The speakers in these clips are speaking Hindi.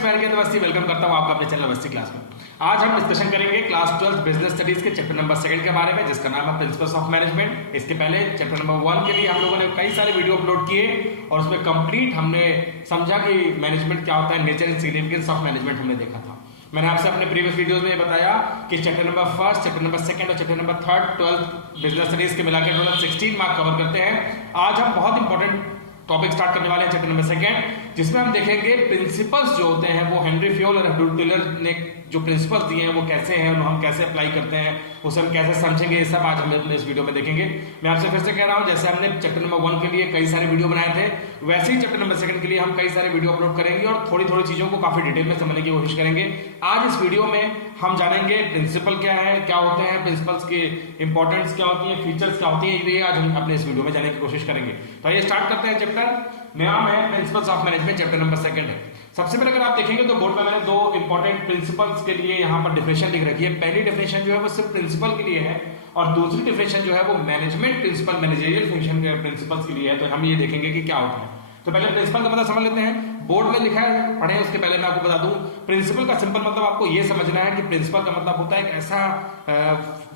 फ्रेंड्स, मैं अनिकेत अवस्थी वेलकम करता हूं आपका अपने चैनल अवस्थी क्लास में। आज हम डिस्कशन करेंगे क्लास 12 बिजनेस स्टडीज के चैप्टर नंबर 2 के बारे में, जिसका नाम है प्रिंसिपल्स ऑफ मैनेजमेंट। इसके पहले चैप्टर नंबर 1 के लिए हम लोगों ने कई सारे वीडियो अपलोड किए और उसमें कंप्लीट हमने समझा कि मैनेजमेंट क्या होता है, nature and significance of management हमने देखा था। मैंने आपसे अपने प्रीवियस वीडियोस में बताया कि चैप्टर नंबर 1, चैप्टर नंबर 2 और चैप्टर नंबर 3 12 बिजनेस स्टडीज के मिलाकर टोटल 16 मार्क कवर करते हैं। आज हम बहुत इंपॉर्टेंट टॉपिक स्टार्ट करने वाले हैं चैप्टर नंबर 2, जिसमें हम देखेंगे प्रिंसिपल्स जो होते हैं वो हेनरी फ्योल और अब्दुल टेलर ने जो प्रिंसिपल्स दिए हैं वो कैसे हैं, हम कैसे अप्लाई करते हैं, उसे हम कैसे समझेंगे, ये सब आज हम अपने इस वीडियो में देखेंगे। मैं आपसे फिर से कह रहा हूं, जैसे हमने चैप्टर नंबर 1 के लिए कई सारे वीडियो बनाए थे, वैसे ही चैप्टर नंबर 2 के लिए हम कई सारे वीडियो अपलोड करेंगे और थोड़ी थोड़ी चीजों को काफी डिटेल में समझने की कोशिश करेंगे। आज इस वीडियो में हम जानेंगे प्रिंसिपल क्या है, क्या होते हैं प्रिंसिपल्स की इंपॉर्टेंस क्या होती है, फीचर्स क्या होती है, ये आज हम अपने इस वीडियो में जानने की कोशिश करेंगे। तो आइए स्टार्ट करते हैं। चैप्टर नाम है principles of management, chapter number 2 है। सबसे पहले अगर आप देखेंगे तो बोर्ड में मैंने दो इंपॉर्टेंट प्रिंसिपल्स के लिए यहाँ पर डेफिनेशन लिख रखी है। पहली डेफिनेशन जो है वो सिर्फ प्रिंसिपल के लिए है और दूसरी डेफिनेशन जो है वो मैनेजमेंट प्रिंसिपल, मैनेजरियल फंक्शन के प्रिंसिपल्स के लिए है। तो हम ये देखेंगे कि क्या होता है। तो पहले प्रिंसिपल का मतलब समझ लेते हैं। बोर्ड में लिखा है, पढ़े उसके पहले मैं आपको बता दूं, प्रिंसिपल का सिंपल मतलब आपको ये समझना है कि प्रिंसिपल का मतलब होता है एक ऐसा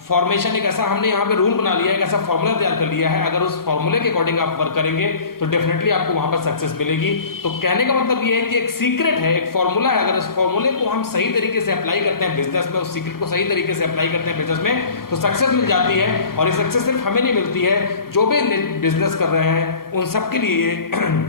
फॉर्मेशन, एक ऐसा हमने यहाँ पे रूल बना लिया है, एक ऐसा फॉर्मूला तैयार कर लिया है। अगर उस फॉर्मूले के अकॉर्डिंग आप वर्क करेंगे तो डेफिनेटली आपको वहां पर सक्सेस मिलेगी। तो कहने का मतलब ये है कि एक सीक्रेट है, एक फॉर्मूला है, अगर उस फॉर्मूले को हम सही तरीके से अप्लाई करते हैं बिजनेस में, उस सीक्रेट को सही तरीके से अप्लाई करते हैं बिजनेस में, तो सक्सेस मिल जाती है। और ये सक्सेस सिर्फ हमें नहीं मिलती है, जो भी बिजनेस कर रहे हैं उन सबके लिए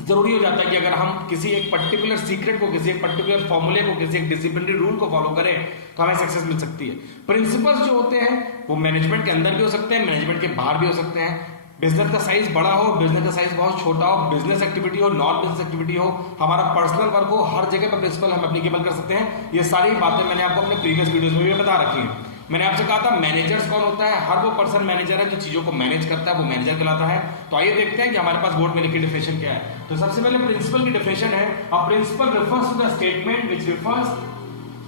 जरूरी हो जाता है कि अगर हम किसी एक पर्टिकुलर सीक्रेट को, किसी एक पर्टिकुलर फॉर्मूले को, किसी एक डिसिप्लिनरी रूल को फॉलो करें तो हमें सक्सेस मिल सकती है। प्रिंसिपल्स जो होते हैं वो मैनेजमेंट के अंदर भी हो सकते हैं, मैनेजमेंट के बाहर भी हो सकते हैं। बिजनेस का साइज बड़ा हो, बिजनेस का साइज बहुत छोटा हो, बिजनेस एक्टिविटी हो, नॉन बिजनेस एक्टिविटी हो, हमारा पर्सनल वर्क हो, हर जगह पर प्रिंसिपल हम एप्लीकेबल कर सकते हैं। ये सारी बातें मैंने आपको अपने प्रीवियस वीडियोस में भी बता रखी है। मैंने आपसे कहा था मैनेजर्स कौन होता है, हर वो पर्सन मैनेजर है जो चीजों को मैनेज करता है, वो मैनेजर कहलाता है। तो आइए देखते हैं कि हमारे पास बोर्ड में लिखी डेफिनेशन क्या है। तो सबसे पहले प्रिंसिपल की डेफिनेशन है, a principle refers to the statement which refers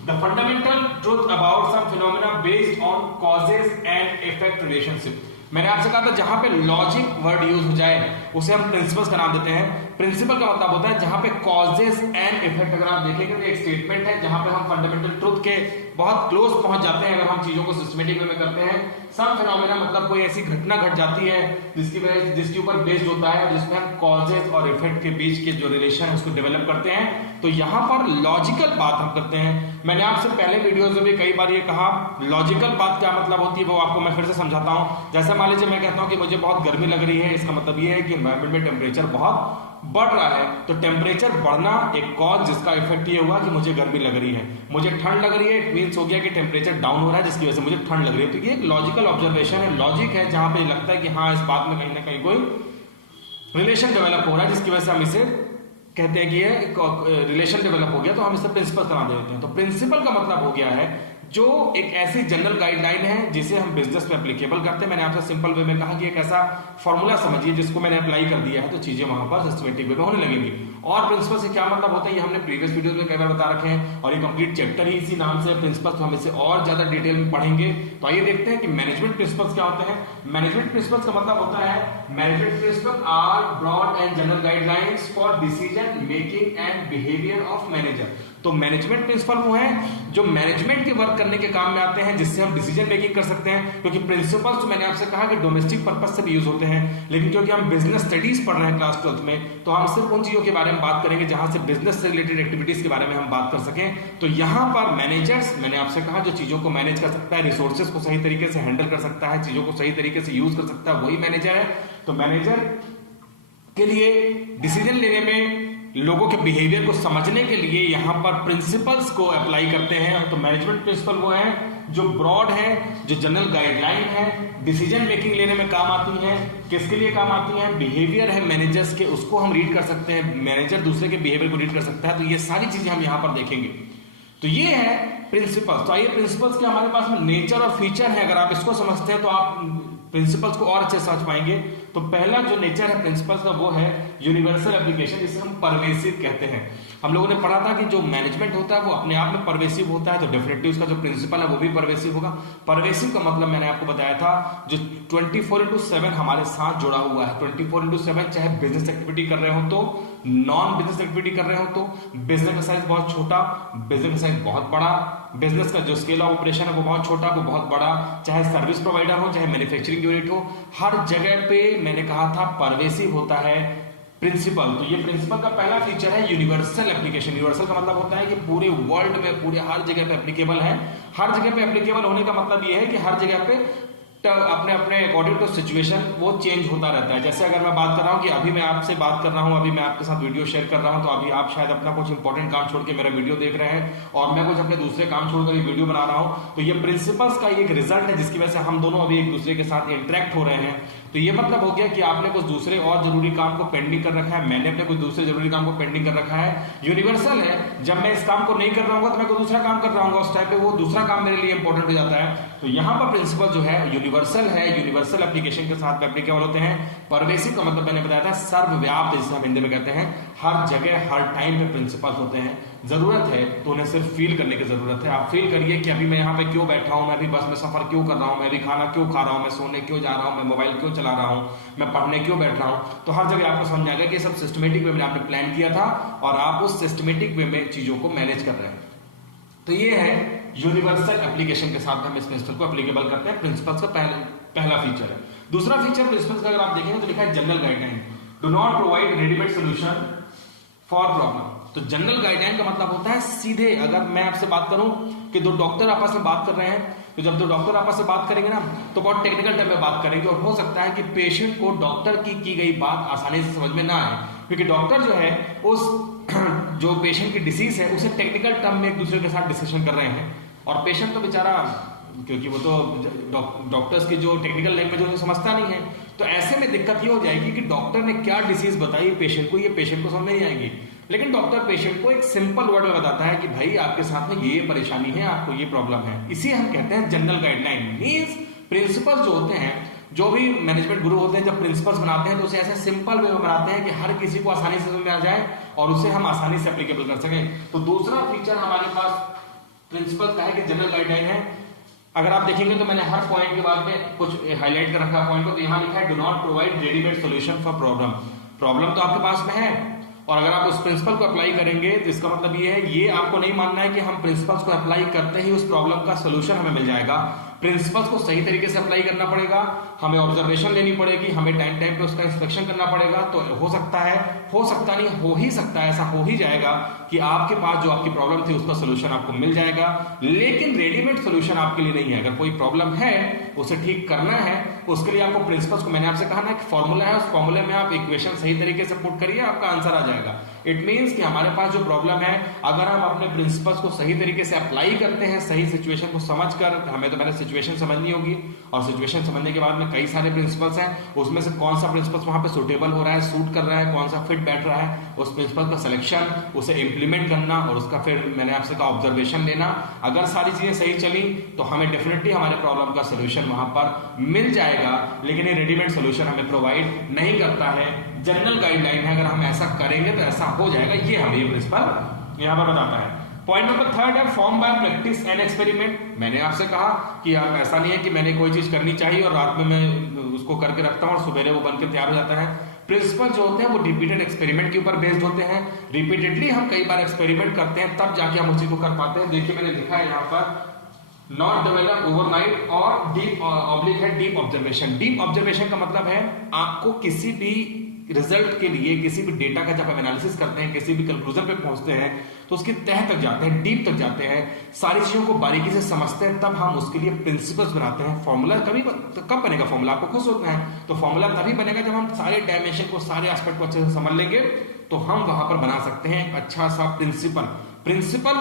the fundamental truth about some phenomena based on causes and effect relationship. मैंने आपसे कहा था जहां पे लॉजिक वर्ड यूज हो जाए उसे हम प्रिंसिपल्स का नाम देते हैं। प्रिंसिपल का मतलब होता है जहां पे कॉजेज एंड इफेक्ट, अगर आप देखेंगे तो एक स्टेटमेंट है जहां पे हम फंडामेंटल ट्रुथ के बहुत क्लोज पहुंच जाते हैं अगर हम चीजों को सिस्टमेटिक वे में करते हैं। सम फिनोमेना मतलब कोई ऐसी घटना घट जाती है जिसके ऊपर बेस्ड होता है, जिसमें हम कॉजेज और इफेक्ट के बीच के जो रिलेशन है उसको डेवलप करते हैं। तो यहां पर लॉजिकल बात हम करते हैं। मैंने आपसे पहले वीडियोस में भी कई बार ये कहा, लॉजिकल बात क्या मतलब होती है वो आपको मैं फिर से समझाता हूं। जैसे मान लीजिए मैं कहता हूं कि मुझे बहुत गर्मी लग रही है, इसका मतलब ये है कि एनवायरमेंट में टेम्परेचर बहुत बढ़ रहा है। तो टेम्परेचर बढ़ना एक कॉज, जिसका इफेक्ट ये हुआ कि मुझे गर्मी लग रही है। मुझे ठंड लग रही है, इट मींस हो गया कि टेम्परेचर डाउन हो रहा है जिसकी वजह से मुझे ठंड लग रही है। तो ये एक लॉजिकल ऑब्जर्वेशन है, लॉजिक है, जहां पे लगता है कि हाँ इस बात में कहीं ना कहीं कोई रिलेशन डेवलप हो रहा है जिसकी वजह से हम इसे कहते हैं कि ये रिलेशन डेवलप हो गया, तो हम इसे प्रिंसिपल का नाम दे देते हैं। तो प्रिंसिपल का मतलब हो गया है जो एक ऐसी जनरल गाइडलाइन है जिसे हम बिजनेस में एप्लीकेबल करते हैं। मैंने आपसे सिंपल वे में कहा कि एक ऐसा फॉर्मूला समझिए जिसको मैंने अप्लाई कर दिया है तो चीजें वहां पर सिस्टमेटिक वे में होने लगेंगी। और प्रिंसिपल से क्या मतलब होता है ये हमने प्रीवियस वीडियोस में कई बार बता रखे हैं और ये कंप्लीट चैप्टर ही इसी नाम से प्रिंसिपल, तो हम इसे और ज्यादा डिटेल में पढ़ेंगे। तो आइए देखते हैं कि मैनेजमेंट प्रिंसिपल्स क्या होते हैं। मैनेजमेंट प्रिंसिपल्स का मतलब होता है management principle are broad and general guidelines for decision making and behaviour of manager. तो मैनेजमेंट प्रिंसिपल वो है जो मैनेजमेंट के वर्क करने के काम में आते हैं, जिससे हम डिसीजन मेकिंग कर सकते हैं। क्योंकि प्रिंसिपल्स तो मैंने आपसे कहा कि डोमेस्टिक पर्पस से भी यूज होते हैं, लेकिन क्योंकि हम बिजनेस स्टडीज पढ़ रहे हैं क्लास 12 में, तो हम सिर्फ उन चीजों के बारे में बात करेंगे जहां से बिजनेस से रिलेटेड एक्टिविटीज के बारे में हम बात कर सकें। तो यहां पर मैनेजर्स, मैंने आपसे कहा जो चीजों को मैनेज कर सकता है, रिसोर्सेज को सही तरीके से हैंडल कर सकता है, चीजों को सही तरीके से यूज कर सकता है, वही मैनेजर है। तो मैनेजर के लिए डिसीजन लेने में, लोगों के बिहेवियर को समझने के लिए यहां पर प्रिंसिपल्स को अप्लाई करते हैं। तो मैनेजमेंट प्रिंसिपल वो है जो ब्रॉड है, जो जनरल गाइडलाइन है, डिसीजन मेकिंग लेने में काम आती है। किसके लिए काम आती है? बिहेवियर है मैनेजर्स के, उसको हम रीड कर सकते हैं, मैनेजर दूसरे के बिहेवियर को रीड कर सकता है। तो ये सारी चीजें हम यहां पर देखेंगे। तो ये है प्रिंसिपल्स। तो आइए प्रिंसिपल्स के हमारे पास में नेचर और फीचर है, अगर आप इसको समझते हैं तो आप प्रिंसिपल्स को और अच्छे समझ पाएंगे। तो पहला जो नेचर है प्रिंसिपल्स का वो है यूनिवर्सल एप्लीकेशन, जिसे हम परवेसिव कहते हैं। हम लोगों ने पढ़ा था कि जो मैनेजमेंट होता है वो अपने आप में परवेसिव होता है, तो डेफिनेटली उसका जो प्रिंसिपल है वो भी परवेसिव होगा। परवेसिव का मतलब मैंने आपको बताया था जो 24/7 हमारे साथ जुड़ा हुआ है। 24/7 चाहे बिजनेस एक्टिविटी कर रहे हो तो, नॉन बिजनेस एक्टिविटी कर रहे हो तो, बिजनेस का साइज बहुत छोटा, बिजनेस का साइज बहुत बड़ा, बिजनेस का जो स्केल ऑफ ऑपरेशन है वो बहुत छोटा, वो बहुत बड़ा, चाहे सर्विस प्रोवाइडर हो, चाहे मैन्युफैक्चरिंग यूनिट हो, हर जगह पे मैंने कहा था परवेसिव होता है प्रिंसिपल। तो ये प्रिंसिपल का पहला फीचर है यूनिवर्सल एप्लीकेशन। यूनिवर्सल का मतलब होता है कि पूरे वर्ल्ड में, पूरे हर जगह पे एप्लीकेबल है। हर जगह पे एप्लीकेबल होने का मतलब ये है कि हर जगह पे अपने अपने अकॉर्डिंग टू सिचुएशन वो चेंज होता रहता है। जैसे अगर मैं बात कर रहा हूँ कि अभी मैं आपसे बात कर रहा हूँ, अभी मैं आपके साथ वीडियो शेयर कर रहा हूँ, तो अभी आप शायद अपना कुछ इंपॉर्टेंट काम छोड़ के मेरा वीडियो देख रहे हैं और मैं कुछ अपने दूसरे काम छोड़कर ये वीडियो बना रहा हूँ। तो ये प्रिंसिपल्स का एक रिजल्ट है जिसकी वजह से हम दोनों अभी एक दूसरे के साथ इंटरेक्ट हो रहे हैं। तो ये मतलब हो गया कि आपने कुछ दूसरे और जरूरी काम को पेंडिंग कर रखा है, मैंने अपने कुछ दूसरे जरूरी काम को पेंडिंग कर रखा है। यूनिवर्सल है, जब मैं इस काम को नहीं कर रहा हूँ तो मैं कोई दूसरा काम कर रहा हूँ, उस टाइम पे वो दूसरा काम मेरे लिए इंपॉर्टेंट हो जाता है। तो यहाँ पर प्रिंसिपल जो है यूनिवर्सल है, यूनिवर्सल एप्लीकेशन के साथ एप्लीकेबल होते हैं। परवेसिव का मतलब मैंने बताया था सर्वव्याप्त, जिसे हम हिंदी में कहते हैं, हर जगह हर टाइम पे प्रिंसिपल्स होते हैं। जरूरत है तो उन्हें सिर्फ फील करने की जरूरत है। आप फील करिए कि अभी मैं यहाँ पे क्यों बैठा हूँ, मैं अभी बस में सफर क्यों कर रहा हूँ, मैं अभी खाना क्यों खा रहा हूँ, मैं सोने क्यों जा रहा हूँ, मैं मोबाइल क्यों चला रहा हूँ, मैं पढ़ने क्यों बैठ रहा हूँ। तो हर जगह आपको समझ आएगा कि सब सिस्टमेटिक वे में आपने प्लान किया था और आप उस सिस्टमेटिक वे में चीजों को मैनेज कर रहे हैं। तो ये है यूनिवर्सल एप्लीकेशन के साथ हम इस प्रिंसिपल को एप्लीकेबल करते हैं। प्रिंसिपल्स का पहला फीचर है। दूसरा फीचर प्रिंसिपल्स का अगर आप देखेंगे तो लिखा है general guideline, do not provide readymade solution for problem. तो जनरल गाइडलाइन का मतलब होता है सीधे, अगर मैं आपसे बात करूं कि दो डॉक्टर आपस में बात कर रहे हैं, तो जब दो डॉक्टर आपस में बात करेंगे ना तो बहुत टेक्निकल टर्म में बात करेंगे और हो सकता है कि पेशेंट को डॉक्टर की गई बात आसानी से समझ में ना आए, क्योंकि डॉक्टर जो है उस जो पेशेंट की डिसीज है उसे टेक्निकल टर्म में एक दूसरे के साथ डिस्कशन कर रहे हैं और पेशेंट तो बेचारा, क्योंकि वो तो डॉक्टर्स की जो टेक्निकल लैंग्वेज है वो समझता नहीं है। तो ऐसे में दिक्कत ये हो जाएगी कि डॉक्टर ने क्या डिसीज बताई पेशेंट को, ये पेशेंट को समझ नहीं आएगी। लेकिन डॉक्टर पेशेंट को एक सिंपल वर्ड में बताता है कि भाई आपके साथ में ये परेशानी है, आपको ये प्रॉब्लम है। इसी हम कहते हैं जनरल गाइडलाइन। मींस प्रिंसिपल्स जो होते हैं, जो भी मैनेजमेंट गुरु होते हैं, जब प्रिंसिपल्स बनाते हैं तो उसे ऐसे सिंपल वे में बनाते हैं कि हर किसी को आसानी से समझ में आ जाए और उसे हम आसानी से एप्लीकेबल कर सकें। तो दूसरा फीचर हमारे पास प्रिंसिपल का है कि जनरल गाइडलाइन है। अगर आप देखेंगे तो मैंने हर पॉइंट के बाद में कुछ हाईलाइट कर रखा पॉइंट को, तो यहाँ लिखा है do not provide readymade solution for problem. Problem तो आपके पास में है और अगर आप उस प्रिंसिपल को अप्लाई करेंगे तो इसका मतलब ये है, ये आपको नहीं मानना है कि हम प्रिंसिपल्स को अप्लाई करते ही उस प्रॉब्लम का सोल्यूशन हमें मिल जाएगा। प्रिंसिपल्स को सही तरीके से अप्लाई करना पड़ेगा, हमें ऑब्जर्वेशन लेनी पड़ेगी, हमें टाइम टाइम पे उसका इंस्पेक्शन करना पड़ेगा। तो हो सकता है, हो सकता नहीं, हो ही सकता है, ऐसा हो ही जाएगा कि आपके पास जो आपकी प्रॉब्लम थी उसका सोल्यूशन आपको मिल जाएगा। लेकिन रेडीमेड सोल्यूशन आपके लिए नहीं है। अगर कोई प्रॉब्लम है उसे ठीक करना है, उसके लिए आपको प्रिंसिपल्स को, मैंने आपसे कहा ना, एक फॉर्मूला है, उस फॉर्मूले में आप इक्वेशन सही तरीके से पुट करिए, आपका आंसर आ जाएगा। इट मींस कि हमारे पास जो प्रॉब्लम है, अगर हम अपने प्रिंसिपल्स को सही तरीके से अप्लाई करते हैं, सही सिचुएशन को समझकर, हमें तो पहले सिचुएशन समझनी होगी और सिचुएशन समझने के बाद में कई सारे प्रिंसिपल्स हैं, उसमें से कौन सा प्रिंसिपल्स वहां पे सूटेबल हो रहा है, सूट कर रहा है, कौन सा फिट बैठ रहा है, उस प्रिंसिपल का सिलेक्शन, उसे इंप्लीमेंट करना और उसका फिर मैंने आपसे कहा ऑब्जर्वेशन लेना। अगर सारी चीजें सही चली तो हमें डेफिनेटली हमारे प्रॉब्लम का सोल्यूशन वहां पर मिल जाएगा। लेकिन ये रेडीमेड सोल्यूशन हमें प्रोवाइड नहीं करता है, जनरल गाइडलाइन है। अगर हम ऐसा करेंगे तो ऐसा हो जाएगा, ये हमें ये प्रिंसिपल यहां पर बताता है। पॉइंट नंबर थर्ड है form by practice and experiment. मैंने आपसे कहा कि आप, ऐसा नहीं है कि मैंने कोई चीज करनी चाहिए और रात में मैं उसको करके रखता हूं और सुबह वो बनकर तैयार हो जाता है। प्रिंसिपल जो होते हैं वो रिपीटेड एक्सपेरिमेंट के ऊपर बेस्ड होते हैं। रिपीटेडली हम कई बार एक्सपेरिमेंट करते हैं, तब जाके हम उस चीज को कर पाते हैं। देखिए मैंने लिखा है यहाँ पर नॉट डेवलप ओवरनाइट और डीप ऑब्लिक है डीप ऑब्जर्वेशन। डीप ऑब्जर्वेशन का मतलब है आपको किसी भी रिजल्ट के लिए, किसी भी डेटा का जब हम एनालिसिस करते हैं, किसी भी कंक्लूजन पे पहुंचते हैं तो उसकी तह तक जाते हैं, डीप तक जाते हैं, सारी चीजों को बारीकी से समझते हैं, तब हम उसके लिए प्रिंसिपल्स बनाते हैं। फॉर्मूला कब बनेगा फॉर्मूला? आपको खुद सोचना है। तो फॉर्मूला तभी बनेगा जब हम सारे डायमेंशन को, सारे एस्पेक्ट को अच्छे से समझ लेंगे, तो हम वहां पर बना सकते हैं एक अच्छा सा प्रिंसिपल।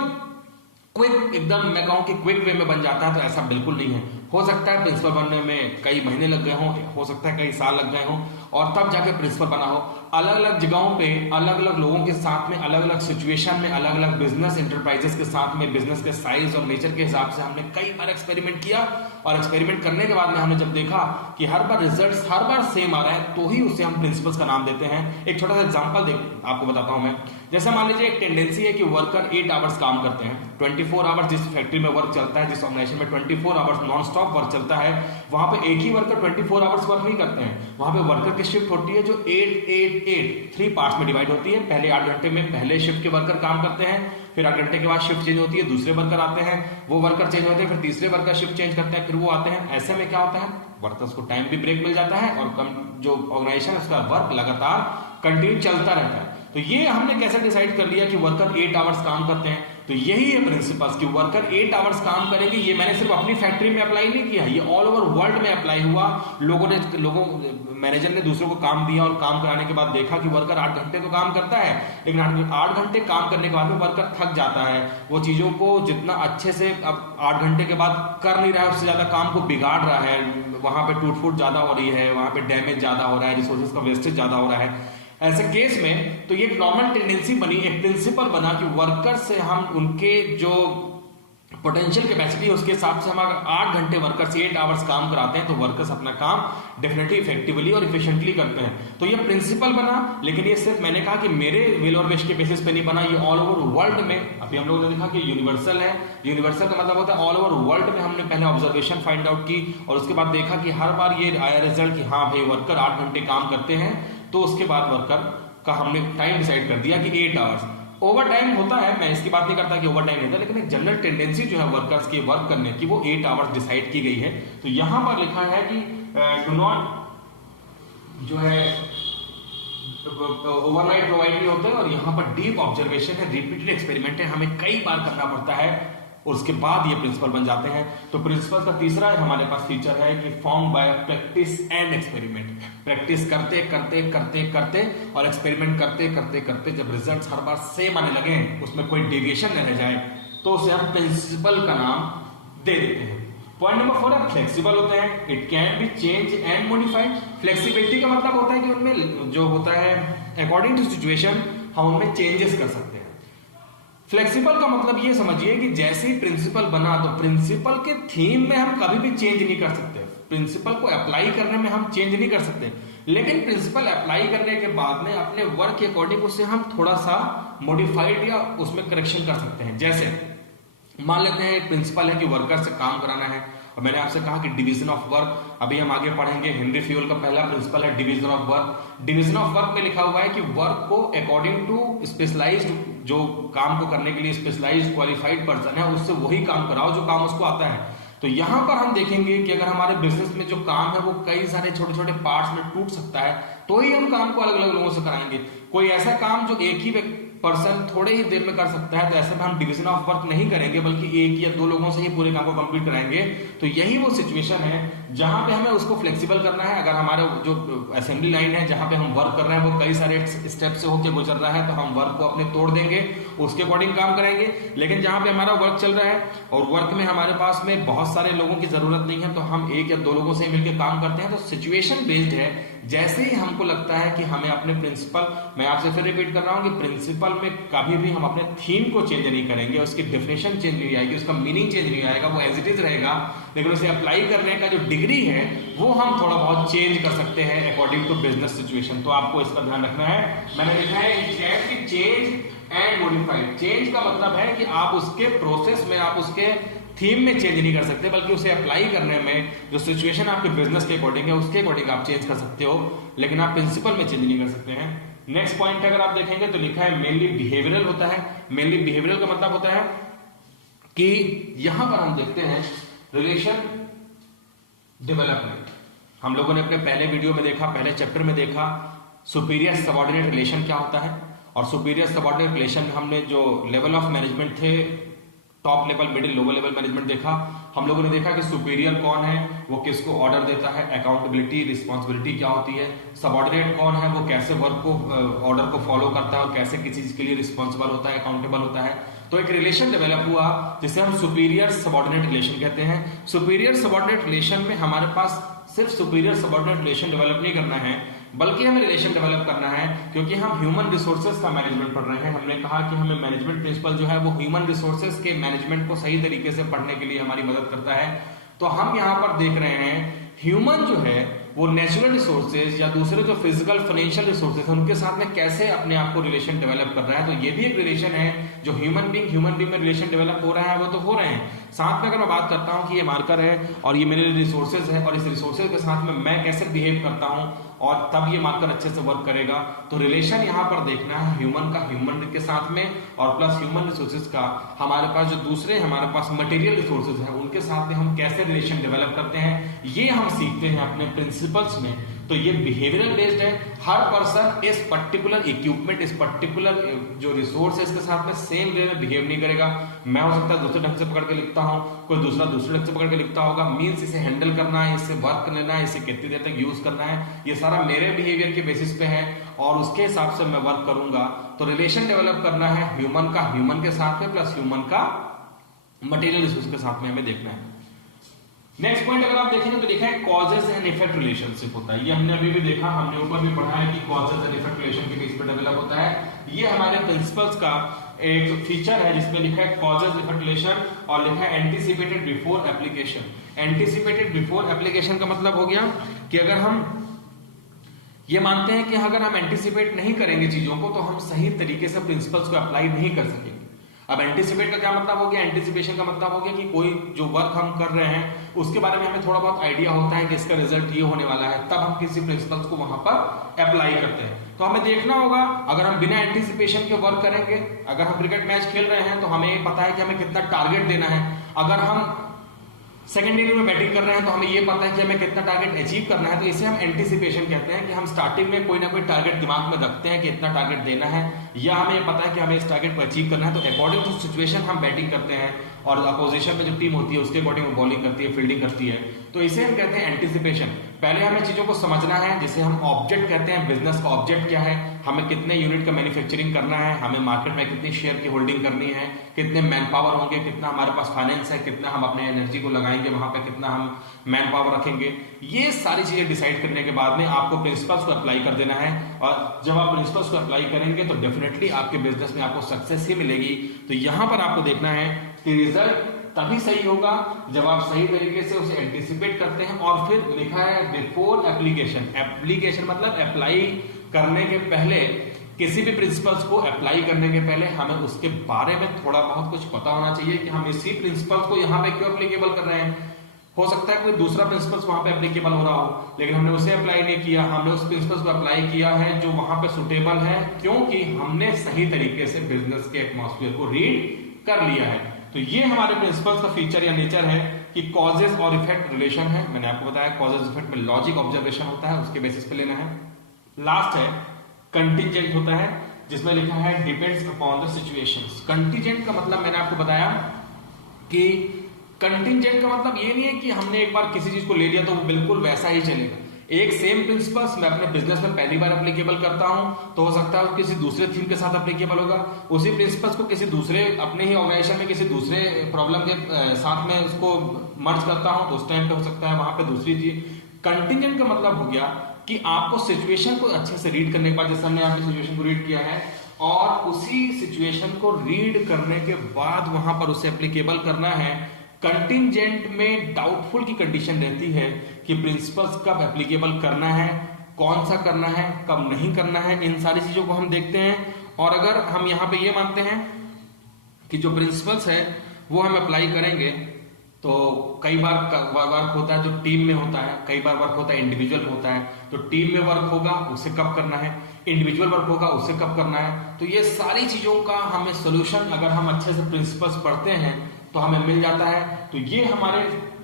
क्विक, एकदम मैं कहूं कि क्विक वे में बन जाता है तो ऐसा बिल्कुल नहीं है। हो सकता है प्रिंसिपल बनने में कई महीने लग गए हों, हो सकता है कई साल लग गए हों, और तब जाके प्रिंसिपल बना हो। अलग अलग जगहों पे अलग अलग लोगों के साथ में, अलग अलग सिचुएशन में, अलग अलग बिजनेस इंटरप्राइजेस के साथ में, बिजनेस के साइज और नेचर के हिसाब से हमने कई बार एक्सपेरिमेंट किया, और एक्सपेरिमेंट करने के बाद में हमने जब देखा कि हर बार रिजल्ट्स हर बार सेम आ रहा है, तो ही उसे हम प्रिंसिपल्स का नाम देते हैं। एक छोटा सा एग्जांपल आपको बताता हूं मैं। जैसे मान लीजिए एक टेंडेंसी है कि वर्कर 8 आवर्स काम करते हैं, 24 आवर्स जिस फैक्ट्री में वर्क चलता है, जिस ऑर्गेनाइजेशन में 24 आवर्स नॉन स्टॉप वर्क चलता है, वहां पे एक ही वर्कर 24 आवर्स वर्क नहीं करते हैं। वहां पे वर्कर की शिफ्ट होती है जो 8 3 पार्ट्स में डिवाइड होती है। पहले 8 घंटे में पहले शिफ्ट के वर्कर काम करते हैं, फिर 8 घंटे के बाद शिफ्ट चेंज होती है, दूसरे वर्कर आते हैं, वो वर्कर चेंज होते हैं, फिर तीसरे वर्कर शिफ्ट चेंज करते हैं, फिर वो आते हैं। ऐसे में क्या होता है, वर्कर्स को टाइम भी ब्रेक मिल जाता है और जो ऑर्गेनाइजेशन है उसका वर्क लगातार कंटिन्यू चलता रहता है। तो ये हमने कैसे डिसाइड कर लिया कि वर्कर 8 आवर्स काम करते हैं, तो यही है प्रिंसिपल्स कि वर्कर 8 आवर्स काम करेंगे। ये मैंने सिर्फ अपनी फैक्ट्री में अप्लाई नहीं किया, ये ऑल ओवर वर्ल्ड में अप्लाई हुआ। मैनेजर ने दूसरों को काम दिया और काम कराने के बाद देखा कि वर्कर 8 घंटे तो काम करता है, लेकिन 8 घंटे काम करने के बाद में वर्कर थक जाता है। वो चीजों को जितना अच्छे से अब 8 घंटे के बाद कर नहीं रहा है, उससे ज्यादा काम को बिगाड़ रहा है। वहां पे टूट फूट ज्यादा हो रही है, वहां पे डैमेज ज्यादा हो रहा है, रिसोर्सेज का वेस्टेज ज्यादा हो रहा है। ऐसे केस में तो ये कॉमन टेंडेंसी बनी, एक प्रिंसिपल बना कि वर्कर से हम उनके जो पोटेंशियल कैपेसिटी है उसके हिसाब से हम अगर 8 घंटे वर्कर से 8 आवर्स काम कराते हैं तो वर्कर्स अपना काम डेफिनेटली इफेक्टिवली और इफिशिएंटली करते हैं। तो ये प्रिंसिपल बना, लेकिन ये सिर्फ मैंने कहा कि मेरे विल और विश के बेसिस पे नहीं बना, ये ऑल ओवर वर्ल्ड में। अभी हम लोगों ने देखा कि यूनिवर्सल है। यूनिवर्सल का मतलब होता है ऑल ओवर वर्ल्ड में हमने पहले ऑब्जर्वेशन फाइंड आउट की और उसके बाद देखा कि हर बार ये आया रिजल्ट कि हाँ भाई वर्कर 8 घंटे काम करते हैं, तो उसके बाद वर्कर का हमने टाइम डिसाइड कर दिया कि 8 आवर्स। ओवर टाइम होता है, मैं इसकी बात नहीं करता कि ओवर टाइम होता है, लेकिन एक जनरल टेंडेंसी जो है वर्कर्स की वर्क करने की वो 8 आवर्स डिसाइड की गई है। तो यहां पर लिखा है कि डू नॉट जो है ओवरनाइट प्रोवाइड नहीं होते, और यहाँ पर डीप ऑब्जर्वेशन है, रिपीटेड एक्सपेरिमेंट है, हमें कई बार करना पड़ता है और उसके बाद ये प्रिंसिपल बन जाते हैं। तो प्रिंसिपल का तीसरा हमारे पास फीचर है कि form by practice and experiment. Practice करते करते करते करते और एक्सपेरिमेंट करते करते करते जब रिजल्ट्स हर बार सेम आने लगे, उसमें कोई डेविएशन न रह जाए, तो उसे हम प्रिंसिपल का नाम दे देते हैं। पॉइंट नंबर 4 है फ्लेक्सिबल होते हैं। It can be change and modified. Flexibility का मतलब होता है कि उनमें जो होता है अकॉर्डिंग टू सिचुएशन हम उनमें चेंजेस कर सकते हैं। फ्लेक्सिबल का मतलब ये समझिए कि जैसे ही प्रिंसिपल बना तो प्रिंसिपल के थीम में हम कभी भी चेंज नहीं कर सकते। प्रिंसिपल को अप्लाई करने में हम चेंज नहीं कर सकते, लेकिन प्रिंसिपल अप्लाई करने के बाद में अपने वर्क के अकॉर्डिंग उसे हम थोड़ा सा मॉडिफाइड या उसमें करेक्शन कर सकते हैं। जैसे मान लेते हैं एक प्रिंसिपल है कि वर्कर से काम कराना है, और मैंने आपसे कहा कि डिवीजन ऑफ वर्क, अभी हम आगे पढ़ेंगे। हेनरी फ्यूल का पहला प्रिंसिपल है division of work. Division of work में लिखा हुआ है कि वर्क को अकॉर्डिंग टू स्पेशलाइज्ड, जो काम को करने के लिए स्पेशलाइज्ड क्वालिफाइड पर्सन है, उससे वही काम कराओ जो काम उसको आता है। तो यहां पर हम देखेंगे कि अगर हमारे बिजनेस में जो काम है वो कई सारे छोटे छोटे पार्ट्स में टूट सकता है, तो ही हम काम को अलग अलग लोगों से कराएंगे। कोई ऐसा काम जो एक ही पर्सन थोड़े ही देर में कर सकता है, तो ऐसे में हम डिवीजन ऑफ वर्क नहीं करेंगे, बल्कि 1 या 2 लोगों से ही पूरे काम को कंप्लीट कराएंगे। तो यही वो सिचुएशन है जहां पे हमें उसको फ्लेक्सिबल करना है। अगर हमारे जो असेंबली लाइन है जहां पे हम वर्क कर रहे हैं वो कई सारे स्टेप से होकर गुजर रहा है, तो हम वर्क को अपने तोड़ देंगे, उसके अकॉर्डिंग काम करेंगे। लेकिन जहां पे हमारा वर्क चल रहा है और वर्क में हमारे पास में बहुत सारे लोगों की जरूरत नहीं है, तो हम 1 या 2 लोगों से मिलकर काम करते हैं। तो सिचुएशन बेस्ड है। जैसे ही हमको लगता है कि हमें अपने प्रिंसिपल, मैं आपसे फिर रिपीट कर रहा हूं कि प्रिंसिपल में कभी भी हम अपने थीम को चेंज नहीं करेंगे, उसकी डेफिनेशन चेंज नहीं आएगी, उसका मीनिंग चेंज नहीं आएगा, वो एज इट इज रहेगा। लेकिन उसे अप्लाई करने का जो डिग्री है वो हम थोड़ा बहुत चेंज कर सकते हैं अकॉर्डिंग टू बिजनेस सिचुएशन। तो आपको इसका ध्यान रखना है। मैंने लिखा है कि चेंज एंड मॉडिफाइड। चेंज का मतलब है कि आप उसके प्रोसेस में, आप उसके थीम में चेंज नहीं कर सकते, बल्कि उसे अप्लाई करने में जो सिचुएशन आपके बिजनेस के अकॉर्डिंग है उसके अकॉर्डिंग आप चेंज कर सकते हो, लेकिन आप प्रिंसिपल में चेंज नहीं कर सकते हैं। नेक्स्ट पॉइंट अगर आप देखेंगे तो लिखा है मेनली बिहेवियरल होता है। मेनली बिहेवियरल का मतलब होता है कि यहां पर हम देखते हैं रिलेशन डेवलपमेंट। हम लोगों ने अपने पहले वीडियो में देखा, पहले चैप्टर में देखा सुपीरियर सबऑर्डिनेट रिलेशन क्या होता है, और सुपीरियर सबऑर्डिनेट रिलेशन में हमने जो लेवल ऑफ मैनेजमेंट थे, top level, middle, lower level management देखा। हम लोगों ने देखा कि सुपीरियर कौन है, वो किसको ऑर्डर देता है, अकाउंटेबिलिटी, रिस्पॉन्सिबिलिटी क्या होती है। सबऑर्डिनेट कौन है, वो कैसे वर्क को, ऑर्डर को फॉलो करता है और कैसे किसी चीज के लिए रिस्पॉन्सिबल होता है, अकाउंटेबल होता है। तो एक रिलेशन डेवलप हुआ जिसे हम सुपीरियर सबऑर्डिनेट रिलेशन कहते हैं। सुपीरियर सबऑर्डिनेट रिलेशन में हमारे पास सिर्फ सुपीरियर सबऑर्डिनेट रिलेशन डेवलप नहीं करना है, बल्कि हमें रिलेशन डेवलप करना है, क्योंकि हम ह्यूमन रिसोर्सेज का मैनेजमेंट पढ़ रहे हैं। हमने कहा कि हमें मैनेजमेंट प्रिंसिपल जो है वो ह्यूमन रिसोर्सेज के मैनेजमेंट को सही तरीके से पढ़ने के लिए हमारी मदद करता है। तो हम यहाँ पर देख रहे हैं ह्यूमन जो है वो नेचुरल रिसोर्सेज या दूसरे जो फिजिकल फाइनेंशियल रिसोर्सेज हैं उनके साथ में कैसे अपने आप को रिलेशन डेवलप कर रहा है। तो ये भी एक रिलेशन है जो ह्यूमन बीइंग में रिलेशन डेवलप हो रहा है, वो तो हो रहे हैं। साथ में अगर मैं बात करता हूं कि ये मार्कर है और ये मेरे रिसोर्सेज है और इस रिसोर्सेज के साथ में मैं कैसे बिहेव करता हूं और तब ये मार्कर अच्छे से वर्क करेगा। तो रिलेशन यहाँ पर देखना है ह्यूमन का ह्यूमन के साथ में और प्लस ह्यूमन रिसोर्सेज का हमारे पास जो दूसरे हमारे पास मटेरियल रिसोर्सेज हैं उनके साथ में हम कैसे रिलेशन डेवलप करते हैं, ये हम सीखते हैं अपने प्रिंसिपल्स में। तो ये बिहेवियरल बेस्ड है। हर पर्सन इस पर्टिकुलर इक्विपमेंट, इस पर्टिकुलर जो रिसोर्स है इसके साथ में सेम वे में बिहेव नहीं करेगा। मैं हो सकता है दूसरे ढंग से पकड़ के लिखता हूं, कोई दूसरा दूसरे ढंग से पकड़ के लिखता होगा। मीन्स इसे हैंडल करना है, इससे वर्क लेना है, इसे कितनी देर तक यूज करना है, ये सारा मेरे बिहेवियर के बेसिस पे है और उसके हिसाब से मैं वर्क करूंगा। तो रिलेशन डेवलप करना है ह्यूमन का ह्यूमन के साथ में प्लस ह्यूमन का मटेरियल रिसोर्स के साथ में हमें देखना है। नेक्स्ट पॉइंट अगर आप देखेंगे तो लिखा है कॉजेज एंड इफेक्ट रिलेशनशिप होता है। ये हमने अभी भी देखा, हमने ऊपर भी पढ़ा है कि कॉजेज एंड इफेक्ट रिलेशन के बेस पर डेवलप होता है। ये हमारे प्रिंसिपल्स का एक फीचर है जिसमें लिखा है कॉजेज इफेक्ट रिलेशन और लिखा है anticipated before application. Anticipated before application का मतलब हो गया कि अगर हम ये मानते हैं कि अगर हम एंटीसिपेट नहीं करेंगे चीजों को तो हम सही तरीके से प्रिंसिपल्स को अप्लाई नहीं कर सकेंगे। अब एंटीसिपेट का क्या मतलब हो गया, एंटीसिपेशन का मतलब हो गया कि कोई जो वर्क हम कर रहे हैं उसके बारे में हमें थोड़ा बहुत आइडिया होता है कि इसका रिजल्ट ये होने वाला है, तब हम किसी प्रिंसिपल्स को वहां पर अप्लाई करते हैं। तो हमें देखना होगा अगर हम बिना एंटीसिपेशन के वर्क करेंगे, अगर हम क्रिकेट मैच खेल रहे हैं तो हमें पता है कि हमें कितना टारगेट देना है। अगर हम सेकेंड इनिंग में बैटिंग कर रहे हैं तो हमें ये पता है कि हमें कितना टारगेट अचीव करना है। तो इसे हम एंटीसिपेशन कहते हैं कि हम स्टार्टिंग में कोई ना कोई टारगेट दिमाग में रखते हैं कि इतना टारगेट देना है या हमें ये पता है कि हमें इस टारगेट को अचीव करना है। तो अकॉर्डिंग टू सिचुएशन हम बैटिंग करते हैं और अपोजिशन में जो टीम होती है उसके अकॉर्डिंग बॉलिंग करती है, फील्डिंग करती है। तो इसे हम कहते हैं एंटीसिपेशन। पहले हमें चीजों को समझना है, जिसे हम ऑब्जेक्ट कहते हैं। बिजनेस का ऑब्जेक्ट क्या है, हमें कितने यूनिट का मैन्युफैक्चरिंग करना है, हमें मार्केट में कितनी शेयर की होल्डिंग करनी है, कितने मैन पावर होंगे, कितना हमारे पास फाइनेंस है, कितना हम अपने एनर्जी को लगाएंगे वहां पे, कितना हम मैन पावर रखेंगे। ये सारी चीजें डिसाइड करने के बाद में आपको प्रिंसिपल्स को अप्लाई कर देना है और जब आप प्रिंसिपल्स को अप्लाई करेंगे तो डेफिनेटली आपके बिजनेस में आपको सक्सेस ही मिलेगी। तो यहां पर आपको देखना है कि रिजल्ट तभी सही होगा जब आप सही तरीके से उसे एंटीसिपेट करते हैं। और फिर लिखा है बिफोर एप्लीकेशन। एप्लीकेशन मतलब अप्लाई करने के पहले, किसी भी प्रिंसिपल्स को अप्लाई करने के पहले हमें उसके बारे में थोड़ा बहुत कुछ पता होना चाहिए कि हम इसी प्रिंसिपल्स को यहाँ पे क्यों एप्लीकेबल कर रहे हैं। हो सकता है कोई दूसरा प्रिंसिपल्स वहां पे एप्लीकेबल हो रहा हो लेकिन हमने उसे अप्लाई नहीं किया, हमने उस प्रिंसिपल्स को अप्लाई किया है जो वहां पे सुटेबल है, क्योंकि हमने सही तरीके से बिजनेस के एटमॉस्फेयर को रीड कर लिया है। तो ये हमारे प्रिंसिपल्स का फीचर या नेचर है कि कॉजेज और इफेक्ट रिलेशन है। मैंने आपको बताया कॉजेज इफेक्ट में लॉजिक ऑब्जर्वेशन होता है, उसके बेसिस पे लेना है। लास्ट है कंटीजेंट होता है जिसमें लिखा है depends upon the situations. Contingent का मतलब मैंने आपको बताया कि कंटीजेंट का मतलब ये नहीं है कि हमने एक बार किसी चीज को ले लिया तो वो बिल्कुल वैसा ही चलेगा। एक सेम प्रिंसिपल्स मैं अपने बिजनेस में पहली बार एप्लीकेबल करता हूं तो हो सकता है किसी दूसरे थीम के साथ एप्लीकेबल होगा। उसी प्रिंसिपल्स को किसी दूसरे अपने ही ऑर्गेनाइजेशन में किसी दूसरे प्रॉब्लम के साथ में उसको मर्ज करता हूं तो उस टाइम पे हो सकता है वहां पे दूसरी चीज। कंटीजेंट का मतलब हो गया कि आपको सिचुएशन को अच्छे से रीड करने के बाद, जैसे हमने आपने सिचुएशन को रीड किया है और उसी सिचुएशन को रीड करने के बाद वहां पर उसे एप्लीकेबल करना है। कंटीजेंट में डाउटफुल की कंडीशन रहती है कि प्रिंसिपल्स कब एप्लीकेबल करना है, कौन सा करना है, कब नहीं करना है, इन सारी चीजों को हम देखते हैं। और अगर हम यहाँ पे ये मानते हैं कि जो प्रिंसिपल्स है वो हम अप्लाई करेंगे तो कई बार वर्क होता है जो टीम में होता है, कई बार वर्क होता है इंडिविजुअल में होता है। तो टीम में वर्क होगा उसे कब करना है, इंडिविजुअल वर्क होगा उसे कब करना है। तो ये सारी चीजों का हमें सोल्यूशन अगर हम अच्छे से प्रिंसिपल्स पढ़ते हैं तो हमें मिल जाता है। तो ये हमारे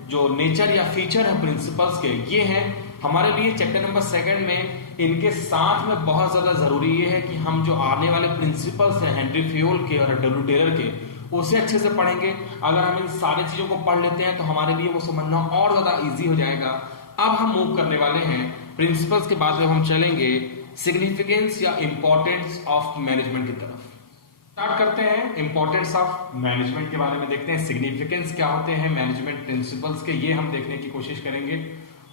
जो नेचर या फीचर है प्रिंसिपल्स के, ये हैं हमारे लिए चैप्टर नंबर 2 में। इनके साथ में बहुत ज्यादा जरूरी ये है कि हम जो आने वाले प्रिंसिपल्स हैं हेनरी फ्योल के और डब्ल्यू टेलर के, उसे अच्छे से पढ़ेंगे। अगर हम इन सारी चीजों को पढ़ लेते हैं तो हमारे लिए वो समझना और ज्यादा इजी हो जाएगा। अब हम मूव करने वाले हैं प्रिंसिपल्स के बाद में हम चलेंगे सिग्निफिकेंस या इंपॉर्टेंस ऑफ मैनेजमेंट की तरफ। स्टार्ट करते हैं इंपॉर्टेंस ऑफ मैनेजमेंट के बारे में, देखते हैं सिग्निफिकेंस क्या होते हैं मैनेजमेंट प्रिंसिपल्स के, ये हम देखने की कोशिश करेंगे।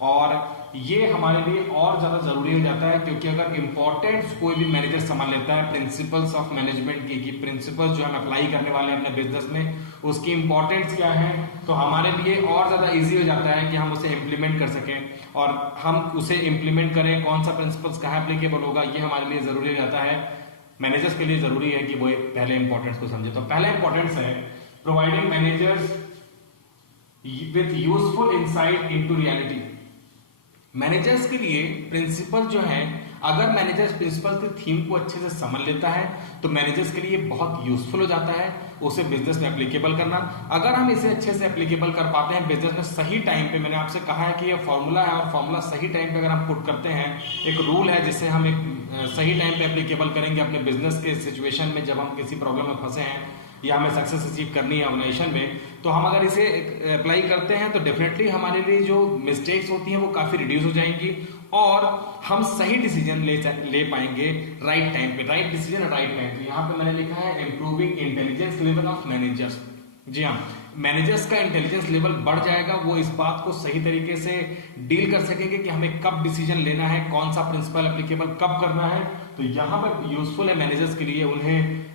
और ये हमारे लिए और ज्यादा जरूरी हो जाता है क्योंकि अगर इंपॉर्टेंस कोई भी मैनेजर समझ लेता है प्रिंसिपल्स ऑफ मैनेजमेंट की, प्रिंसिपल्स जो हम अप्लाई करने वाले हैं अपने बिजनेस में, उसकी इंपॉर्टेंस क्या है, तो हमारे लिए और ज्यादा इजी हो जाता है कि हम उसे इंप्लीमेंट कर सकें। और हम उसे इंप्लीमेंट करें, कौन सा प्रिंसिपल्स कहाँ एप्लीकेबल होगा, ये हमारे लिए जरूरी हो जाता है। मैनेजर्स के लिए जरूरी है कि वो पहले इंपॉर्टेंस को समझे। तो पहला इंपॉर्टेंस है providing managers with useful insight into reality. Managers के लिए प्रिंसिपल जो है, अगर मैनेजर्स प्रिंसिपल की थीम को अच्छे से समझ लेता है तो मैनेजर्स के लिए बहुत यूजफुल हो जाता है उसे बिजनेस में एप्लीकेबल करना। अगर हम इसे अच्छे से एप्लीकेबल कर पाते हैं बिजनेस में सही टाइम पे, मैंने आपसे कहा है कि ये फॉर्मूला है और फॉर्मूला सही टाइम पे अगर हम पुट करते हैं, एक रूल है जिसे हम एक सही टाइम पे एप्लीकेबल करेंगे अपने बिजनेस के सिचुएशन में, जब हम किसी प्रॉब्लम में फंसे हैं या हमें सक्सेस अचीव करनी है ऑर्गेनाइजेशन में, तो हम अगर इसे अप्लाई करते हैं तो डेफिनेटली हमारे लिए जो मिस्टेक्स होती हैं वो काफी रिड्यूस हो जाएंगी और हम सही डिसीजन ले पाएंगे राइट टाइम पे। राइट डिसीजन राइट टाइम पे, यहाँ पे मैंने लिखा है improving intelligence level of managers. जी हाँ, मैनेजर्स का इंटेलिजेंस लेवल बढ़ जाएगा, वो इस बात को सही तरीके से डील कर सकेंगे कि हमें कब डिसीजन लेना है, कौन सा प्रिंसिपल एप्लीकेबल कब करना है। तो यहाँ पर यूजफुल है मैनेजर्स के लिए उन्हें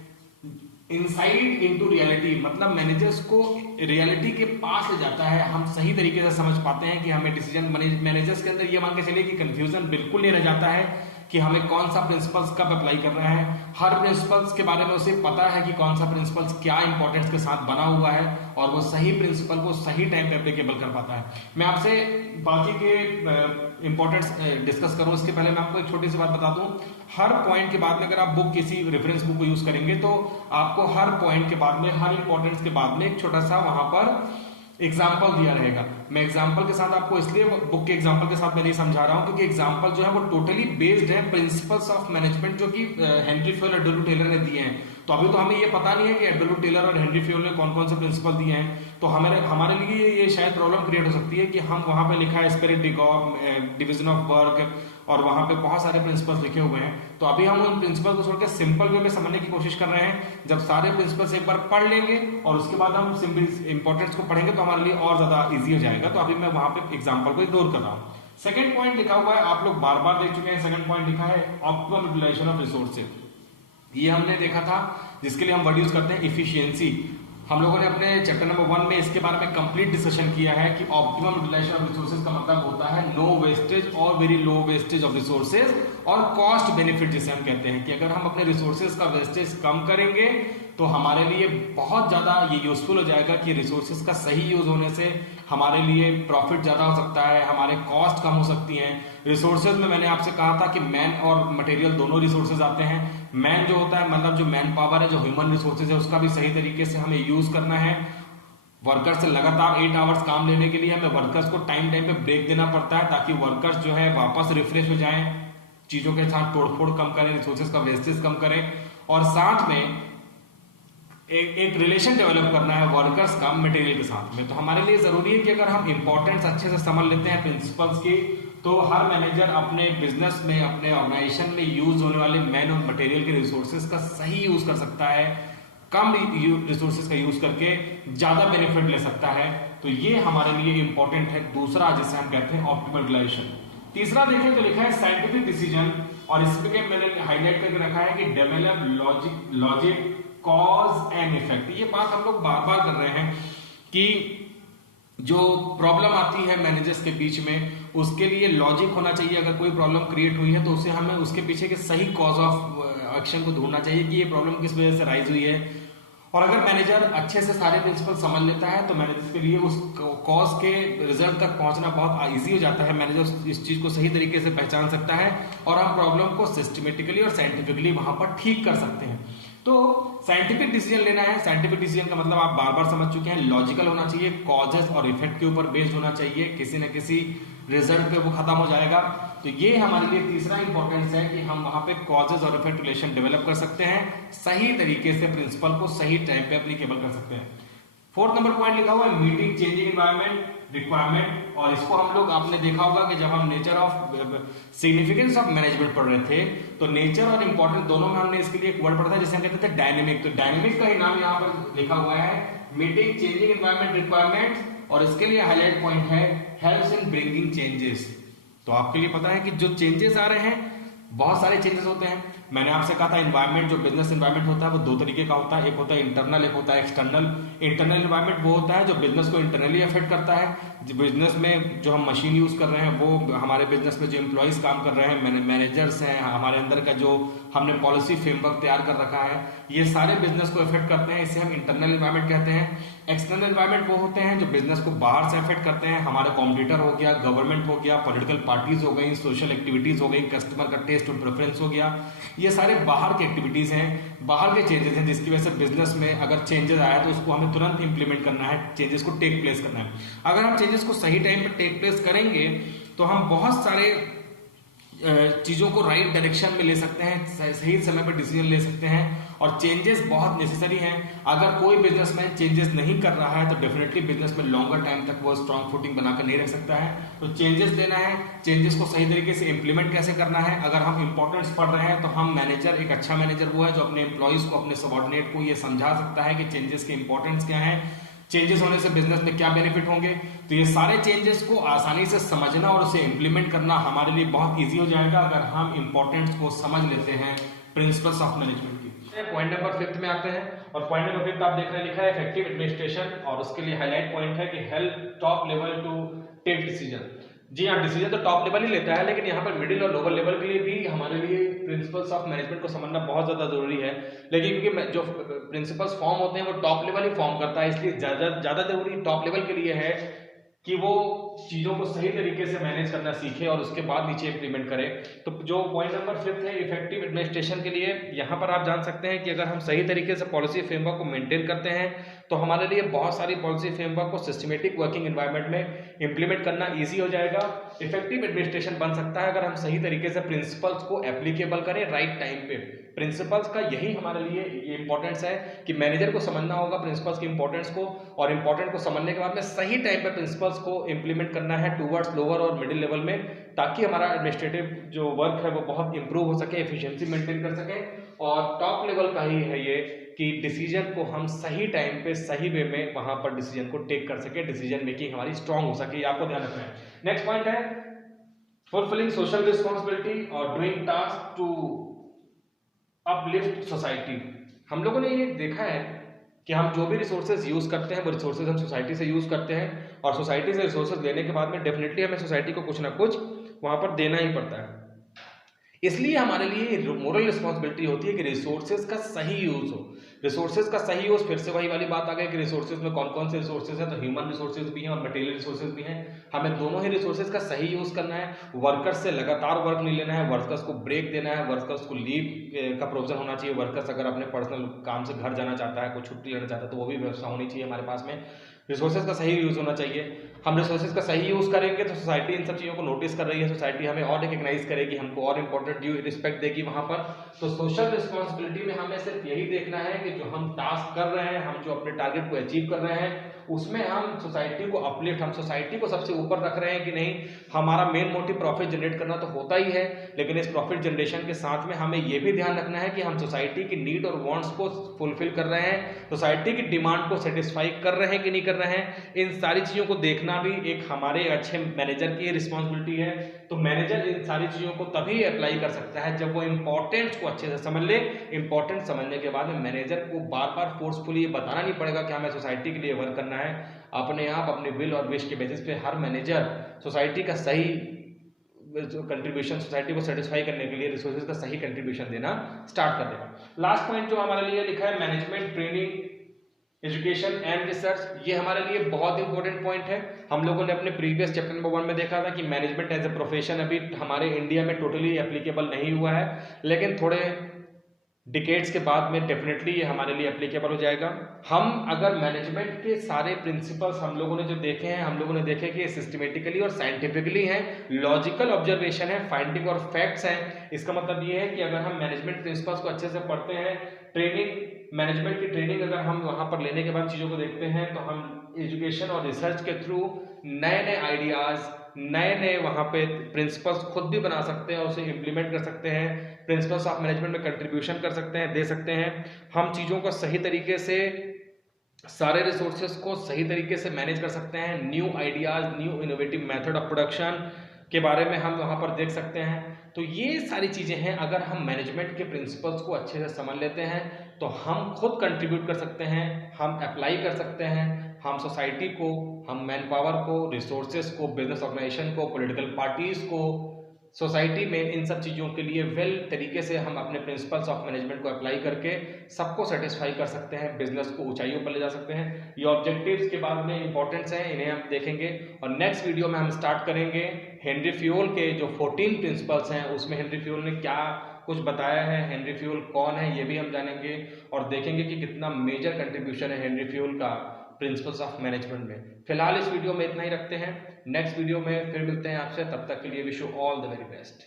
इनसाइड इनटू रियलिटी, मतलब मैनेजर्स को रियलिटी के पास ले जाता है, हम सही तरीके से समझ पाते हैं कि हमें डिसीजन। मैनेजर्स के अंदर ये मान के चलिए कि कंफ्यूजन बिल्कुल नहीं रह जाता है कि हमें कौन सा प्रिंसिपल्स कब अप्लाई करना है। हर प्रिंसिपल्स के बारे में उसे पता है कि कौन सा प्रिंसिपल्स क्या इंपॉर्टेंस के साथ बना हुआ है और वो सही प्रिंसिपल को सही टाइम पे एप्लीकेबल कर पाता है। मैं आपसे बाकी के इंपॉर्टेंस डिस्कस करूं इसके पहले मैं आपको एक छोटी सी बात बता दूं। हर पॉइंट के बाद में अगर आप बुक किसी रेफरेंस बुक को यूज करेंगे तो आपको हर पॉइंट के बाद में, हर इंपॉर्टेंस के बाद में एक छोटा सा वहां पर एग्जाम्पल दिया रहेगा। मैं एग्जाम्पल के साथ आपको इसलिए बुक के एग्जाम्पल के साथ मैं नहीं समझा रहा हूं क्योंकि एग्जाम्पल जो है वो टोटली बेस्ड है प्रिंसिपल्स ऑफ मैनेजमेंट जो कि हेनरी फ्योल और एडवर्ड टेलर ने दिए हैं। तो अभी तो हमें ये पता नहीं है कि एडवर्ड टेलर और हेनरी फ्योल ने कौन कौन से प्रिंसिपल दिए हैं, तो हमारे लिए ये शायद प्रॉब्लम क्रिएट हो सकती है कि हम वहां पे लिखा है स्पिरिट डिवीजन ऑफ वर्क और वहां पे बहुत सारे प्रिंसिपल्स लिखे हुए हैं। तो अभी हम उन प्रिंसिपल को छोड़कर सिंपल वे में समझने की कोशिश कर रहे हैं। जब सारे प्रिंसिपल्स एक बार पढ़ लेंगे और उसके बाद हम सिंपल इंपॉर्टेंस को पढ़ेंगे तो हमारे लिए और ज्यादा इजी हो जाएगा। तो अभी मैं वहां पे एग्जांपल को इग्नोर कर रहा हूं। सेकंड पॉइंट लिखा हुआ है, आप लोग बार बार देख चुके हैं। सेकंड पॉइंट लिखा है ऑप्टिमम यूटिलाइजेशन ऑफ रिसोर्सेज। ये हमने देखा था जिसके लिए हम वर्ड यूज करते हैं इफिशियंसी। हम लोगों ने अपने चैप्टर नंबर 1 में इसके बारे में कंप्लीट डिस्कशन किया है कि ऑप्टिमम यूटिलाइजेशन ऑफ रिसोर्सेज का मतलब होता है नो वेस्टेज और very low wastage of resources और कॉस्ट बेनिफिट जिसे हम कहते हैं कि अगर हम अपने रिसोर्सेज का वेस्टेज कम करेंगे तो हमारे लिए बहुत ज्यादा ये यूजफुल हो जाएगा कि रिसोर्सेज का सही यूज होने से हमारे लिए प्रॉफिट ज्यादा हो सकता है, हमारे कॉस्ट कम हो सकती हैं। रिसोर्सेज में मैंने आपसे कहा था कि मैन और मटेरियल दोनों रिसोर्सेज आते हैं। मैन जो होता है मतलब जो मैन पावर है, जो ह्यूमन रिसोर्सेज है, उसका भी सही तरीके से हमें यूज करना है। वर्कर्स से लगातार 8 आवर्स काम लेने के लिए हमें वर्कर्स को टाइम टाइम पे ब्रेक देना पड़ता है ताकि वर्कर्स जो है वापस रिफ्रेश हो जाएं, चीजों के साथ तोड़फोड़ कम करें, रिसोर्सेज का वेस्टेज कम करें। और साथ में एक रिलेशन डेवलप करना है वर्कर्स का मटेरियल के साथ में। तो हमारे लिए जरूरी है कि अगर हम इंपॉर्टेंस अच्छे से समझ लेते हैं प्रिंसिपल्स की तो हर मैनेजर अपने बिजनेस में, अपने ऑर्गेनाइजेशन में यूज होने वाले मैन और मटेरियल के रिसोर्सेज का सही यूज कर सकता है, कम रिसोर्सेज का यूज करके ज्यादा बेनिफिट ले सकता है। तो ये हमारे लिए इंपॉर्टेंट है। दूसरा जिसे हम कहते हैं ऑप्टिमल यूटिलाइजेशन। तीसरा देखें तो लिखा है साइंटिफिक डिसीजन और इसमें मैंने हाईलाइट करके रखा है कि develop logic cause and effect. ये बात हम लोग बार बार कर रहे हैं कि जो प्रॉब्लम आती है मैनेजर्स के बीच में उसके लिए लॉजिक होना चाहिए। अगर कोई प्रॉब्लम क्रिएट हुई है तो उसे हमें उसके पीछे के सही कॉज ऑफ एक्शन को ढूंढना चाहिए कि ये प्रॉब्लम किस वजह से राइज हुई है। और अगर मैनेजर अच्छे से सारे प्रिंसिपल समझ लेता है तो मैनेजर के लिए उस कॉज के रिजल्ट तक पहुंचना बहुत इजी हो जाता है। मैनेजर इस चीज को सही तरीके से पहचान सकता है और हम प्रॉब्लम को सिस्टमेटिकली और साइंटिफिकली वहां पर ठीक कर सकते हैं। तो साइंटिफिक डिसीजन लेना है। साइंटिफिक डिसीजन का मतलब आप बार बार समझ चुके हैं, लॉजिकल होना चाहिए, कॉजेस और इफेक्ट के ऊपर बेस्ड होना चाहिए, किसी न किसी रिजल्ट पे वो खत्म हो जाएगा। तो ये हमारे लिए तीसरा इंपॉर्टेंस है कि हम वहां पे कॉजेस और इफेक्ट रिलेशन डेवलप कर सकते हैं, सही तरीके से प्रिंसिपल को सही टाइम पे एप्लीकेबल कर सकते हैं। 4th नंबर पॉइंट लिखा हुआ है मीटिंग चेंजिंग एनवायरनमेंट रिक्वायरमेंट, और इसको हम लोग आपने देखा होगा कि जब हम nature of significance of management पढ़ रहे थे तो नेचर और इंपॉर्टेंट दोनों में हमने इसके लिए एक वर्ड पढ़ा था जिसे हम कहते थे डायनेमिक। तो डायनेमिक का ही नाम यहाँ पर लिखा हुआ है मीटिंग चेंजिंग एनवायरनमेंट रिक्वायरमेंट, और इसके लिए हाईलाइट पॉइंट है हेल्प्स इन ब्रिंगिंग चेंजेस। तो आपके लिए पता है कि जो चेंजेस आ रहे हैं बहुत सारे चेंजेस होते हैं। मैंने आपसे कहा था एनवायरनमेंट, जो बिजनेस एनवायरनमेंट होता है वो 2 तरीके का होता है, एक होता है इंटरनल, एक होता है एक्सटर्नल। इंटरनल एनवायरनमेंट वो होता है जो बिजनेस को इंटरनली अफेक्ट करता है। बिजनेस में जो हम मशीन यूज कर रहे हैं, वो हमारे बिजनेस में जो एम्प्लॉइज काम कर रहे हैं, मैनेजर्स हैं, हमारे अंदर का जो हमने पॉलिसी फ्रेमवर्क तैयार कर रखा है, ये सारे बिजनेस को अफेक्ट करते हैं, इसे हम इंटरनल एनवायरनमेंट कहते हैं। एक्सटर्नल एनवायरनमेंट वो होते हैं जो बिजनेस को बाहर से अफेक्ट करते हैं, हमारे कॉम्पिटिटर हो गया, गवर्नमेंट हो गया, पॉलिटिकल पार्टीज हो गई, सोशल एक्टिविटीज हो गई, कस्टमर का टेस्ट और प्रेफरेंस हो गया। ये सारे बाहर की एक्टिविटीज हैं, बाहर के चेंजेस हैं, जिसकी वजह से बिजनेस में अगर चेंजेस आया तो उसको हमें तुरंत इंप्लीमेंट करना है, चेंजेस को टेक प्लेस करना है। अगर हम चेंजेस को सही टाइम पे टेक प्लेस करेंगे तो हम बहुत सारे चीजों को राइट डायरेक्शन में ले सकते हैं, सही समय पर डिसीजन ले सकते हैं, और चेंजेस बहुत नेसेसरी हैं। अगर कोई बिजनेसमैन चेंजेस नहीं कर रहा है तो डेफिनेटली बिजनेस में लॉन्गर टाइम तक वो स्ट्रॉन्ग फुटिंग बनाकर नहीं रख सकता है। तो चेंजेस लेना है, चेंजेस को सही तरीके से इंप्लीमेंट कैसे करना है। अगर हम इंपॉर्टेंस पढ़ रहे हैं तो हम मैनेजर, एक अच्छा मैनेजर वो है जो अपने एम्प्लॉइज को, अपने सबॉर्डिनेट को ये समझा सकता है कि चेंजेस के इंपॉर्टेंस क्या है, चेंजेस होने से बिजनेस में क्या बेनिफिट होंगे। तो ये सारे चेंजेस को आसानी से समझना और उसे इंप्लीमेंट करना हमारे लिए बहुत इजी हो जाएगा अगर हम इंपॉर्टेंस को समझ लेते हैं प्रिंसिपल्स ऑफ मैनेजमेंट की। पॉइंट नंबर 5 में आते हैं, और पॉइंट नंबर 5 आप देख रहे हैं लिखा है इफेक्टिव एडमिनिस्ट्रेशन, और उसके लिए हाईलाइट पॉइंट है कि help top level to take decision. जी हाँ, डिसीजन तो टॉप लेवल ही लेता है, लेकिन यहाँ पर मिडिल और लोअर लेवल के लिए भी हमारे लिए प्रिंसिपल्स ऑफ मैनेजमेंट को समझना बहुत ज्यादा जरूरी है। लेकिन क्योंकि जो प्रिंसिपल्स फॉर्म होते हैं वो टॉप लेवल ही फॉर्म करता है, इसलिए ज्यादा जरूरी टॉप लेवल के लिए है कि वो चीजों को सही तरीके से मैनेज करना सीखे और उसके बाद नीचे इंप्लीमेंट करे। तो जो पॉइंट नंबर 5 है इफेक्टिव एडमिनिस्ट्रेशन के लिए, यहाँ पर आप जान सकते हैं कि अगर हम सही तरीके से पॉलिसी फ्रेमवर्क को मेंटेन करते हैं तो हमारे लिए बहुत सारी पॉलिसी फ्रेमवर्क को सिस्टमेटिक वर्किंग एनवायरनमेंट में इंप्लीमेंट करना ईजी हो जाएगा। इफेक्टिव एडमिनिस्ट्रेशन बन सकता है अगर हम सही तरीके से प्रिंसिपल्स को एप्लीकेबल करें राइट टाइम पे। प्रिंसिपल्स का यही हमारे लिए ये इंपॉर्टेंस है कि मैनेजर को समझना होगा प्रिंसिपल्स की इंपॉर्टेंस को, और इंपॉर्टेंट को समझने के बाद में सही टाइम पे प्रिंसिपल्स को इंप्लीमेंट करना है टूवर्ड्स लोअर और मिडिल लेवल में, ताकि हमारा एडमिनिस्ट्रेटिव जो वर्क है वो बहुत इंप्रूव हो सके, एफिशिएंसी मेंटेन कर सके। और टॉप लेवल का ही है ये कि डिसीजन को हम सही टाइम पे सही वे में वहां पर डिसीजन को टेक कर सके, डिसीजन मेकिंग हमारी स्ट्रांग हो सके, आपको ध्यान रखना है। नेक्स्ट पॉइंट है फुलफिलिंग सोशल रिस्पॉन्सिबिलिटी और doing task to uplift society. हम लोगों ने ये देखा है कि हम जो भी रिसोर्सेज यूज करते हैं वो रिसोर्सेज हम सोसाइटी से यूज करते हैं, और सोसाइटी से रिसोर्सेज लेने के बाद में डेफिनेटली हमें सोसाइटी को कुछ ना कुछ वहां पर देना ही पड़ता है। इसलिए हमारे लिए मोरल रिस्पॉन्सिबिलिटी होती है कि रिसोर्सेज का सही यूज हो। रिसोर्सेज का सही यूज, फिर से वही वाली बात आ गई कि रिसोर्सेज में कौन कौन से रिसोर्सेज है, तो ह्यूमन रिसोर्सेज भी हैं और मटेरियल रिसोर्सेज भी हैं। हमें दोनों ही रिसोर्सेज का सही यूज करना है। वर्कर्स से लगातार वर्क नहीं लेना है, वर्कर्स को ब्रेक देना है, वर्कर्स को लीव का प्रोविजन होना चाहिए। वर्कर्स अगर अपने पर्सनल काम से घर जाना चाहता है, कोई छुट्टी लेना चाहता है, तो वो भी व्यवस्था होनी चाहिए हमारे पास में। रिसोर्सेज का सही यूज होना चाहिए। हम रिसोर्सेज का सही यूज करेंगे तो सोसाइटी इन सब चीज़ों को नोटिस कर रही है, सोसाइटी हमें और रिकग्नाइज करेगी, हमको और इंपॉर्टेंट ड्यू रिस्पेक्ट देगी वहां पर। तो सोशल रिस्पॉन्सिबिलिटी में हमें सिर्फ यही देखना है कि जो हम टास्क कर रहे हैं, हम जो अपने टारगेट को अचीव कर रहे हैं, उसमें हम सोसाइटी को अपलिफ्ट, हम सोसाइटी को सबसे ऊपर रख रहे हैं कि नहीं। हमारा मेन मोटिव प्रॉफिट जनरेट करना तो होता ही है, लेकिन इस प्रॉफिट जनरेशन के साथ में हमें यह भी ध्यान रखना है कि हम सोसाइटी की नीड और वांट्स को फुलफिल कर रहे हैं, सोसाइटी की डिमांड को सेटिस्फाई कर रहे हैं कि नहीं कर रहे हैं। इन सारी चीजों को देखना भी एक हमारे अच्छे मैनेजर की रिस्पॉन्सिबिलिटी है। तो मैनेजर इन सारी चीजों को तभी अप्लाई कर सकता है जब वो इंपॉर्टेंस को अच्छे से समझ ले। इंपॉर्टेंट समझने के बाद में मैनेजर को बार बार फोर्सफुली ये बताना नहीं पड़ेगा कि हमें सोसाइटी के लिए वर्क करना है। अपने आप अपने विल और विश के बेसिस पे हर मैनेजर सोसाइटी का सही कंट्रीब्यूशन, सोसाइटी को सेटिस्फाई करने के लिए रिसोर्सेज का सही कंट्रीब्यूशन देना स्टार्ट कर देगा। लास्ट पॉइंट जो हमारे लिए लिखा है management training education and research, ये हमारे लिए बहुत इंपॉर्टेंट पॉइंट है। हम लोगों ने अपने प्रीवियस चैप्टर नंबर 1 में देखा था कि मैनेजमेंट एज ए प्रोफेशन अभी हमारे इंडिया में टोटली एप्लीकेबल नहीं हुआ है, लेकिन थोड़े डिकेड्स के बाद में डेफिनेटली ये हमारे लिए एप्लीकेबल हो जाएगा। हम अगर मैनेजमेंट के सारे प्रिंसिपल्स हम लोगों ने जो देखे हैं, हम लोगों ने देखे कि ये सिस्टमेटिकली और साइंटिफिकली हैं, लॉजिकल ऑब्जर्वेशन है, फाइंडिंग और फैक्ट्स हैं। इसका मतलब ये है कि अगर हम मैनेजमेंट प्रिंसिपल्स को अच्छे से पढ़ते हैं ट्रेनिंग, मैनेजमेंट की ट्रेनिंग अगर हम वहाँ पर लेने के बाद चीज़ों को देखते हैं तो हम एजुकेशन और रिसर्च के थ्रू नए नए आइडियाज़, नए नए वहाँ पे प्रिंसिपल्स खुद भी बना सकते हैं और उसे इम्प्लीमेंट कर सकते हैं, प्रिंसिपल्स ऑफ मैनेजमेंट में कंट्रीब्यूशन कर सकते हैं, दे सकते हैं। हम चीज़ों को सही तरीके से, सारे रिसोर्सेज को सही तरीके से मैनेज कर सकते हैं। New ideas, new innovative method of production के बारे में हम वहाँ पर देख सकते हैं। तो ये सारी चीज़ें हैं, अगर हम मैनेजमेंट के प्रिंसिपल्स को अच्छे से समझ लेते हैं तो हम खुद कंट्रीब्यूट कर सकते हैं, हम अप्लाई कर सकते हैं, हम सोसाइटी को, हम मैन पावर को, रिसोर्सेज को, बिजनेस ऑर्गेनाइजेशन को, पॉलिटिकल पार्टीज को, सोसाइटी में इन सब चीज़ों के लिए वेल तरीके से हम अपने प्रिंसिपल्स ऑफ मैनेजमेंट को अप्लाई करके सबको सेटिस्फाई कर सकते हैं, बिजनेस को ऊंचाइयों पर ले जा सकते हैं। ये ऑब्जेक्टिव्स के बाद में इंपॉर्टेंट्स हैं, इन्हें हम देखेंगे और नेक्स्ट वीडियो में हम स्टार्ट करेंगे हेनरी फ्यूल के जो 14 प्रिंसिपल्स हैं उसमें हेनरी फ्यूल ने क्या कुछ बताया है, हेनरी फ्यूल कौन है ये भी हम जानेंगे और देखेंगे कि कितना मेजर कंट्रीब्यूशन है हेनरी फ्यूल का प्रिंसिपल्स ऑफ मैनेजमेंट में। फिलहाल इस वीडियो में इतना ही रखते हैं, नेक्स्ट वीडियो में फिर मिलते हैं आपसे, तब तक के लिए wish you all the very best.